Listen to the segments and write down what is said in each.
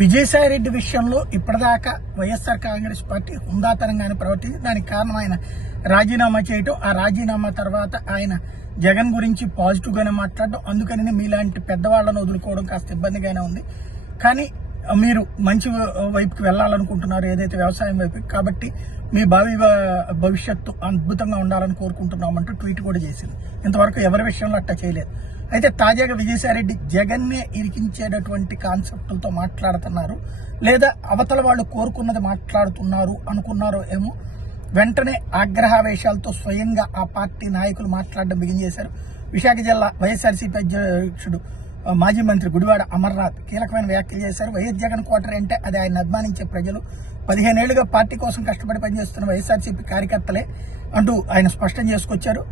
విజయసాయి రెడ్డి విషయంలో ఇప్పటిదాకా వైఎస్ఆర్ కాంగ్రెస్ పార్టీ హుందాతనంగానే ప్రవర్తించి దానికి కారణం ఆయన రాజీనామా చేయటం. ఆ రాజీనామా తర్వాత ఆయన జగన్ గురించి పాజిటివ్ గానే మాట్లాడడం అందుకని మీలాంటి పెద్దవాళ్ళను వదులుకోవడం కాస్త ఇబ్బందిగానే ఉంది. కానీ మీరు మంచి వైపుకి వెళ్ళాలనుకుంటున్నారు ఏదైతే వ్యవసాయం వైపు కాబట్టి మీ భావి భవిష్యత్తు అద్భుతంగా ఉండాలని కోరుకుంటున్నామంటూ ట్వీట్ కూడా చేసింది. ఇంతవరకు ఎవరి విషయంలో అట్ట చేయలేదు. అయితే తాజాగా విజయసాయిరెడ్డి జగన్నే ఇరికించేటటువంటి కాన్సెప్టులతో మాట్లాడుతున్నారు. లేదా అవతల వాళ్ళు కోరుకున్నది మాట్లాడుతున్నారు అనుకున్నారో ఏమో వెంటనే ఆగ్రహావేశాలతో స్వయంగా ఆ పార్టీ నాయకులు మాట్లాడడం బిగిన్ చేశారు. విశాఖ జిల్లా వైఎస్ఆర్సీపీ అధ్యక్షుడు మాజీ మంత్రి గుడివాడ అమర్నాథ్ కీలకమైన వ్యాఖ్యలు చేశారు. వైఎస్ జగన్ క్వార్టర్ అంటే అది ఆయన అభిమానించే ప్రజలు. పదిహేనేళ్ళుగా పార్టీ కోసం కష్టపడి పనిచేస్తున్న వైఎస్ఆర్సీపీ కార్యకర్తలే అంటూ ఆయన స్పష్టం చేసుకొచ్చారు.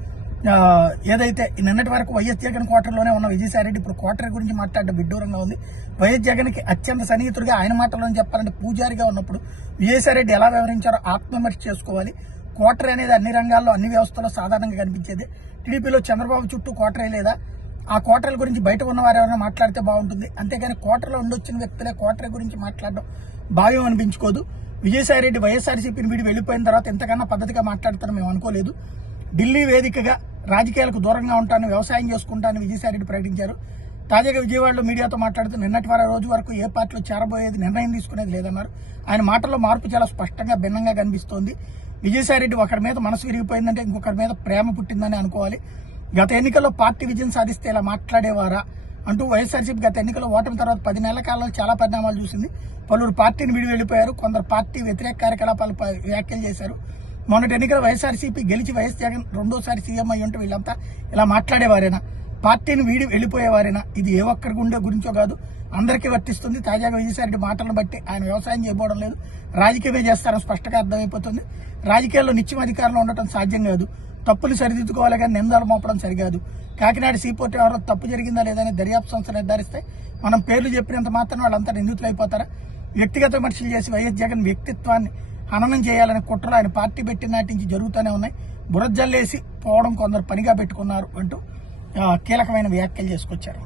ఏదైతే నిన్నటి వరకు వైఎస్ జగన్ క్వార్టర్లోనే ఉన్న విజయసాయిరెడ్డి ఇప్పుడు క్వార్టర్ గురించి మాట్లాడడం విడ్డూరంగా ఉంది. వైఎస్ జగన్కి అత్యంత సన్నిహితుడిగా ఆయన మాటల్లో చెప్పాలంటే పూజారిగా ఉన్నప్పుడు విజయసాయిరెడ్డి ఎలా వివరించారో ఆత్మవిమర్శ చేసుకోవాలి. క్వార్టర్ అనేది అన్ని రంగాల్లో అన్ని వ్యవస్థల్లో సాధారణంగా కనిపించేది. టీడీపీలో చంద్రబాబు చుట్టూ క్వార్టరే లేదా? ఆ క్వార్టర్ల గురించి బయట ఉన్నవారు ఎవరైనా మాట్లాడితే బాగుంటుంది. అంతేగాని క్వార్టర్లో ఉండొచ్చిన వ్యక్తులే క్వార్టర్ గురించి మాట్లాడడం భావ్యం అనిపించుకోదు. విజయసాయిరెడ్డి వైఎస్ఆర్సీపీని వీడి వెళ్ళిపోయిన తర్వాత ఎంతకన్నా పద్ధతిగా మాట్లాడతాను మేము అనుకోలేదు. ఢిల్లీ వేదికగా రాజకీయాలకు దూరంగా ఉంటాను వ్యవసాయం చేసుకుంటానని విజయసాయిరెడ్డి ప్రకటించారు. తాజాగా విజయవాడలో మీడియాతో మాట్లాడుతూ నిన్నటి వారం రోజు వరకు ఏ పార్టీలో చేరబోయేది నిర్ణయం తీసుకునేది లేదన్నారు. ఆయన మాటల్లో మార్పు చాలా స్పష్టంగా భిన్నంగా కనిపిస్తోంది. విజయసాయిరెడ్డి ఒకరి మీద మనసు విరిగిపోయిందంటే ఇంకొకరి మీద ప్రేమ పుట్టిందని అనుకోవాలి. గత ఎన్నికల్లో పార్టీ విజయం సాధిస్తే ఇలా మాట్లాడేవారా అంటూ వైఎస్ఆర్సీపీ గత ఎన్నికల్లో ఓటమి తర్వాత పది నెలల కాలంలో చాలా పరిణామాలు చూసింది. పలువురు పార్టీని విడి వెళ్ళిపోయారు. కొందరు పార్టీ వ్యతిరేక కార్యకలాపాలు వ్యాఖ్యలు చేశారు. మొన్నటి ఎన్నికల వైఎస్ఆర్సీపీ గెలిచి వైఎస్ జగన్ రెండోసారి సీఎం అయ్యి ఉంటే వీళ్ళంతా ఇలా మాట్లాడేవారేనా? పార్టీని వీడి వెళ్ళిపోయేవారేనా? ఇది ఏ ఒక్కరి గుండె గురించో కాదు. అందరికీ వర్తిస్తుంది. తాజాగా విజయసాయిరెడ్డి మాటలను బట్టి ఆయన వ్యవసాయం చేయబోవడం లేదు. రాజకీయమే చేస్తారని స్పష్టంగా అర్థమైపోతుంది. రాజకీయాల్లో నిత్యం అధికారంలో ఉండటం సాధ్యం కాదు. తప్పులు సరిదిద్దుకోవాలి కానీ నిందలు మోపడం సరికాదు. కాకినాడ సీపోర్ట్ ఎవరో తప్పు జరిగిందా లేదని దర్యాప్తు సంస్థ నిర్ధారిస్తే మనం పేర్లు చెప్పినంత మాత్రం వాళ్ళంతా నిందితులు అయిపోతారా? వ్యక్తిగత విమర్శలు చేసి వైఎస్ జగన్ వ్యక్తిత్వాన్ని హననం చేయాలనే కుట్రలు ఆయన పార్టీ పెట్టిన నాటి నుంచి జరుగుతూనే ఉన్నాయి. బురజల్లేసి పోవడం కొందరు పనిగా పెట్టుకున్నారు అంటూ కీలకమైన వ్యాఖ్యలు చేసుకొచ్చారు.